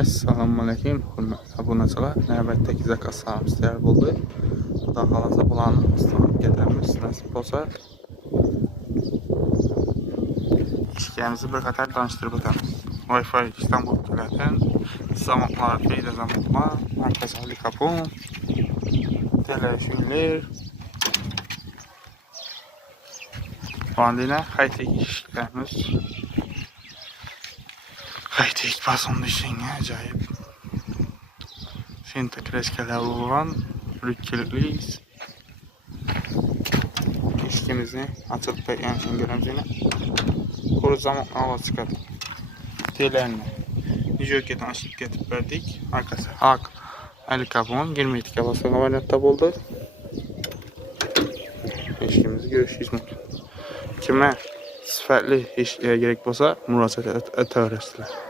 Assalomu alaykum, hurmatli obunachilar. Navbatdagi zakazlarimiz tayyor bo'ldi. Xudo xolasa bularni istamab ketamiz. Nasib bo'lsa, ishimizni bir qator tanishtirib o'tamiz. Wi-Fi Istanbul kelgan zamonlar, quyida zamonlar, markazli kapon, telefillar, bandina high-tech ishlarimiz. High-tech pasondishing ajoyib. Şimdi kreşkeler olan rükkelikli ilişkimizi açıp bekleyen için görümüzüne kuru zaman ağla çıkardık. Diğerlerini Nijoket'ten açıp getirip verdik. Arkası hak Ali Kapon 22 kabasına oynatta buldu. İlişkimizi görüşürüz mümkün. Kime sıfatlı ilişkiye gerek olsa müracaat et öğretsinler.